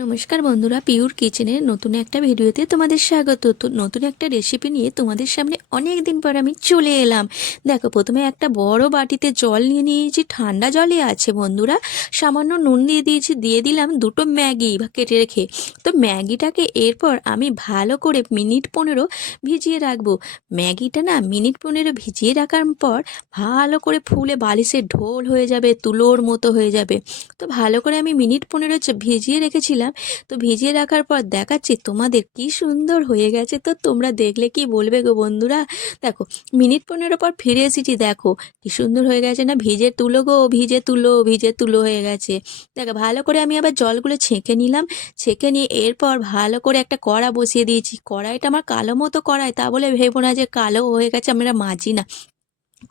নমস্কার বন্ধুরা, পিওর কিচেনের নতুন একটা ভিডিওতে তোমাদের স্বাগত। তো নতুন একটা রেসিপি নিয়ে তোমাদের সামনে অনেক দিন পর আমি চলে এলাম। দেখো, প্রথমে একটা বড় বাটিতে জল নিয়ে নিয়েছি, ঠান্ডা জলে আছে বন্ধুরা। সামান্য নুন দিয়ে দিয়েছি, দিয়ে দিলাম দুটো ম্যাগি কেটে রেখে। তো ম্যাগিটাকে এরপর আমি ভালো করে মিনিট 15 ভিজিয়ে রাখবো। ম্যাগিটা না মিনিট 15 ভিজিয়ে রাখার পর ভালো করে ফুলে বালিশের ঢোল হয়ে যাবে, তুলোর মতো হয়ে যাবে। তো ভালো করে আমি মিনিট 15 ভিজিয়ে রেখেছিলাম। তো ভিজিয়ে রাখার পর দেখাচ্ছি তোমাদের কি সুন্দর হয়ে গেছে। তো তোমরা দেখলে কি বলবে গো বন্ধুরা। দেখো, মিনিট 15 পর ফিরে এসেছি, দেখো কি সুন্দর হয়ে গেছে না। ভিজে তুলো গো, ভিজে তুলো, ভিজে তুলো হয়ে গেছে। দেখো, ভালো করে আমি আবার জলগুলো ছেঁকে নিলাম। ছেঁকে নিয়ে এরপর ভালো করে একটা কড়া বসিয়ে দিয়েছি। কড়াইটা আমার কালো মতো কড়াই, তা বলে ভেবো না যে কালো হয়ে গেছে আমরা মাজি না।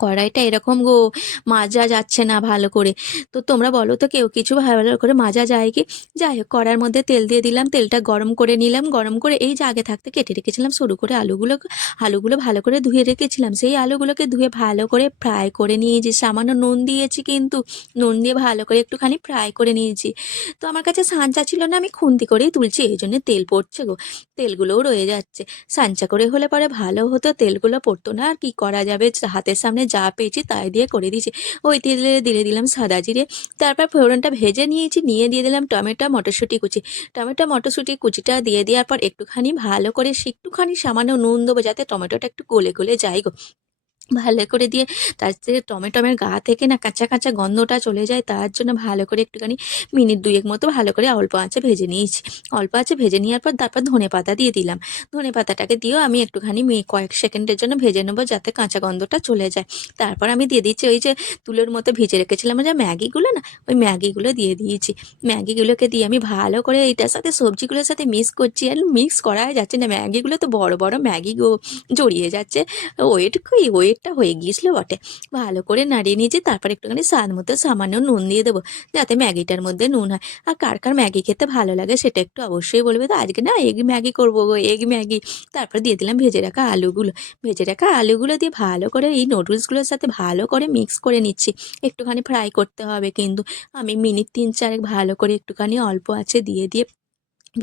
কড়াইটা এরকম গো, মাজা যাচ্ছে না ভালো করে। তো তোমরা বলো তো, কেউ কিছু ভালো করে মাজা যায় কি? যাই হোক, কড়ার মধ্যে তেল দিয়ে দিলাম, তেলটা গরম করে নিলাম। গরম করে এই যে আগে থাকতে কেটে রেখেছিলাম সরু করে আলুগুলো, আলুগুলো ভালো করে ধুয়ে রেখেছিলাম, সেই আলুগুলোকে ধুয়ে ভালো করে ফ্রাই করে নিয়েছি। সামান্য নুন দিয়েছি, কিন্তু নুন দিয়ে ভালো করে একটুখানি ফ্রাই করে নিয়েছি। তো আমার কাছে সাঞ্চা ছিল না, আমি খুন্তি করেই তুলছি, এই জন্য তেল পড়ছে গো, তেলগুলোও রয়ে যাচ্ছে। সাঞ্চা করে হলে পরে ভালো হতো, তেলগুলো পড়তো না। আর কি করা যাবে, হাতের সামনে যা পেয়েছি তাই দিয়ে করে দিয়েছি। ওই তেলে দিয়ে দিলাম সাদা জিরে, তারপর ফোড়নটা ভেজে নিয়েছি, নিয়ে দিয়ে দিলাম টমেটো মটরশুঁটি কুচি। টমেটো মটরশুঁটি কুচিটা দিয়ে দেওয়ার পর একটুখানি ভালো করে একটুখানি সামান্য নুন দেবো, যাতে টমেটোটা একটু গলে গলে যায় গো। ভালো করে দিয়ে তার থেকে টমেটোমের গা থেকে না কাঁচা কাঁচা গন্ধটা চলে যায়, তার জন্য ভালো করে একটুখানি মিনিট 2 মতো ভালো করে অল্প আঁচে ভেজে নিয়েছি। অল্প আঁচে ভেজে নেওয়ার পর তারপর ধনেপাতা দিয়ে দিলাম। ধনেপাতাটাকে দিয়েও আমি একটুখানি কয়েক সেকেন্ডের জন্য ভেজে নেবো, যাতে কাঁচা গন্ধটা চলে যায়। তারপর আমি দিয়ে দিচ্ছি ওই যে তুলোর মতো ভিজে রেখেছিলাম যে ম্যাগিগুলো না, ওই ম্যাগিগুলো দিয়ে দিয়েছি। ম্যাগিগুলোকে দিয়ে আমি ভালো করে এইটার সাথে সবজিগুলোর সাথে মিক্স করছি। আর মিক্স করাই যাচ্ছে না, ম্যাগিগুলো তো বড় বড় ম্যাগি গো, জড়িয়ে যাচ্ছে। ওয়েটটা হয়ে গিয়েছিল বটে। ভালো করে নাড়িয়ে নিয়েছি, তারপর একটুখানি স্বাদ মতো সামান্য নুন দিয়ে দেবো, যাতে ম্যাগিটার মধ্যে নুন হয়। আর কার কার ম্যাগি খেতে ভালো লাগে সেটা একটু অবশ্যই বলবে। তো আজকে না এগ ম্যাগি করবো গো, এগ ম্যাগি। তারপর দিয়ে দিলাম ভেজে রাখা আলুগুলো। ভেজে রাখা আলুগুলো দিয়ে ভালো করে এই নুডলসগুলোর সাথে ভালো করে মিক্স করে নিচ্ছি। একটুখানি ফ্রাই করতে হবে কিন্তু। আমি মিনিট 3-4 ভালো করে একটুখানি অল্প আছে দিয়ে দিয়ে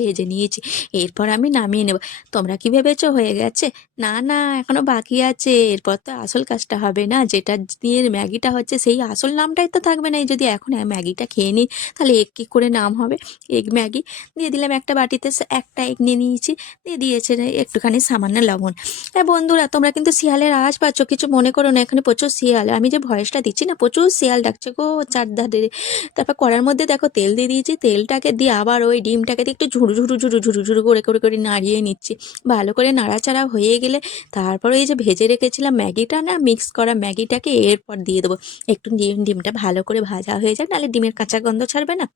ভেজে নিয়েছি। এরপর আমি নামিয়ে নেব। তোমরা কি ভেবেছো হয়ে গেছে? না, না, এখনো বাকি আছে। এরপর তো আসল কাজটা হবে না, যেটা দিয়ে ম্যাগিটা হচ্ছে সেই আসল নামটাই তো থাকবে না। এই যদি এখন ম্যাগিটা খেয়ে নিই, তাহলে এগ কী করে নাম হবে? Egg Maggi. দিয়ে দিলাম একটা বাটিতে, একটা এগ নিয়ে নিয়েছি, দিয়ে দিয়েছে একটুখানি সামান্য লবণ। হ্যাঁ বন্ধুরা, তোমরা কিন্তু শিয়ালের আওয়াজ পাচ্ছ, কিছু মনে করো না, এখানে প্রচুর শিয়াল। আমি যে ভয়েসটা দিচ্ছি না, প্রচুর শিয়াল ডাকছে গো চারধারে। তারপর কড়ার মধ্যে দেখো তেল দিয়ে দিয়েছি, তেলটাকে দিয়ে আবার ওই ডিমটাকে দিয়ে একটু ঝুরু ঝুরু ঝুরু ঝুরু ঝুরু করে করে করে নাড়িয়ে নিচ্ছি। ভালো করে নাড়াচাড়া হয়ে গেলে তারপর এই যে ভেজে রেখেছিলাম ম্যাগিটা না, মিক্স করা ম্যাগিটাকে এরপর দিয়ে দেবো। একটু ডিমটা ভালো করে ভাজা হয়ে যাক, নাহলে ডিমের কাঁচা গন্ধ ছাড়বে না।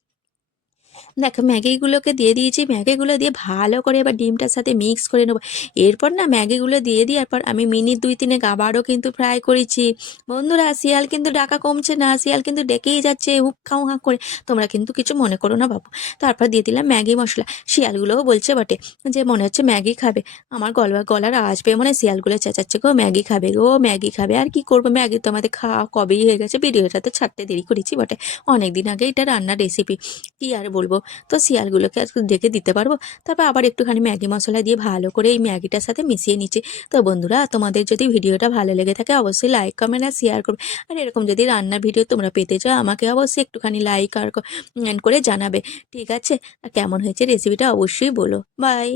দেখো, ম্যাগিগুলোকে দিয়ে দিয়েছি, ম্যাগিগুলো দিয়ে ভালো করে এবার ডিমটার সাথে মিক্স করে নেবো। এরপর না ম্যাগিগুলো দিয়ে দেওয়ার পর আমি মিনিট 2-3 আবারও কিন্তু ফ্রাই করেছি। বন্ধুরা, শিয়াল কিন্তু ডাকা কমছে না, শিয়াল কিন্তু ডেকেই যাচ্ছে হুক খাও হাঁ করে। তোমরা কিন্তু কিছু মনে করো না বাবু। তারপর দিয়ে দিলাম ম্যাগি মশলা। শিয়ালগুলোও বলছে বটে যে মনে হচ্ছে ম্যাগি খাবে। আমার গলার আওয়াজ পেয়ে মনে হয় শিয়ালগুলো চেঁচাচ্ছে গো, ম্যাগি খাবে গো, ম্যাগি খাবে। আর কি করবো, ম্যাগি তো আমাদের খাওয়া কবেই হয়ে গেছে, ভিডিওটা তো ছাড়তে দেরি করেছি বটে। অনেক দিন আগে এটা রান্নার রেসিপি, কি আর বলবো। তো শিয়ালগুলোকে আজকে ডেকে দিতে পারবো। তারপর আবার একটুখানি ম্যাগি মশলা দিয়ে ভালো করে এই ম্যাগিটার সাথে মিশিয়ে নিচ্ছি। তো বন্ধুরা, তোমাদের যদি ভিডিওটা ভালো লেগে থাকে অবশ্যই লাইক কমেন্ট আর শেয়ার করবে। আর এরকম যদি রান্নার ভিডিও তোমরা পেতে চাও, আমাকে অবশ্যই একটুখানি লাইক আর কমেন্ট করে জানাবে। ঠিক আছে? আর কেমন হয়েছে রেসিপিটা অবশ্যই বলো। বাই।